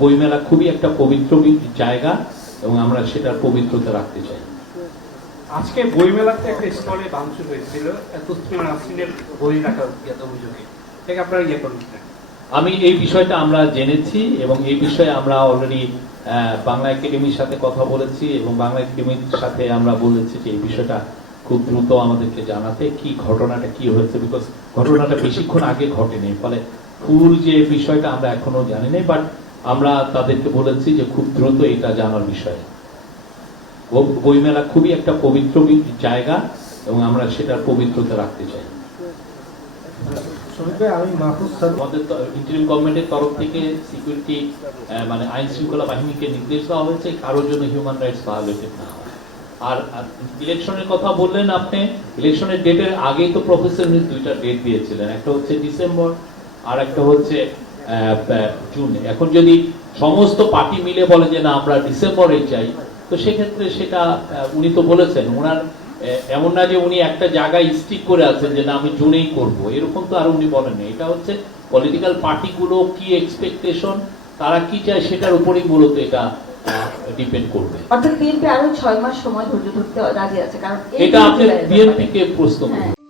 বইমেলা খুবই একটা পবিত্র জায়গা এবং আমরা সেটার পবিত্রতা রাখতে চাই। আজকে বইমেলাতে একটা স্টলে ভাঙচুর হয়েছিল তসলিমা নাসরিনের বই রাখার অভিযোগে, এটাকে আপনারা ইয়ে করবেন? আমি এই বিষয়টা আমরা জেনেছি এবং এই বিষয়ে আমরা অলরেডি বাংলা একাডেমির সাথে কথা বলেছি এবং বাংলা একাডেমির সাথে আমরা বলেছি যে এই বিষয়টা খুব দ্রুত আমাদেরকে জানাতে, কি ঘটনাটা কি হয়েছে, বিকজ ঘটনাটা বেশিক্ষণ আগে ঘটেনি, ফলে ফুল যে বিষয়টা আমরা এখনো জানি না, বাট আমরা তাদেরকে বলেছি যে খুব দ্রুত এটা জানার বিষয়। বইমেলা খুবই একটা পবিত্র জায়গা এবং আমরা সেটার পবিত্রতা রাখতে চাই। আমাদের ইন্টারিম গভর্নমেন্টের তরফ থেকে সিকিউরিটি মানে আইন শৃঙ্খলা বাহিনীকে নির্দেশ দেওয়া হয়েছে কারোর জন্য হিউম্যান রাইটস ভায়োলেটেড না হয়। আর ইলেকশনের কথা বললেন আপনি, ইলেকশনের ডেটের আগেই তো প্রফেসর দুইটা ডেট দিয়েছিলেন, একটা হচ্ছে ডিসেম্বর আর একটা হচ্ছে জুন। এখন যদি সমস্ত পার্টি মিলে বলে যে না আমরা ডিসেম্বরে চাই, তো সেক্ষেত্রে সেটা উনি তো বলেছেন, ওনার এমন না যে উনি একটা জায়গায় স্টিক করে আছেন যে না আমি জুনেই করব, এরকম তো আর উনি বলেননি। এটা হচ্ছে পলিটিক্যাল পার্টিগুলো কি এক্সপেকটেশন, তারা কি চায় সেটার উপরেই মূলত এটা ডিপেন্ড করবে। অর্থাৎ বিএনপি আরো 6 মাস সময় ধৈর্য ধরতে রাজি আছে, কারণ এটা আপনি বিএনপিকে প্রশ্ন করুন।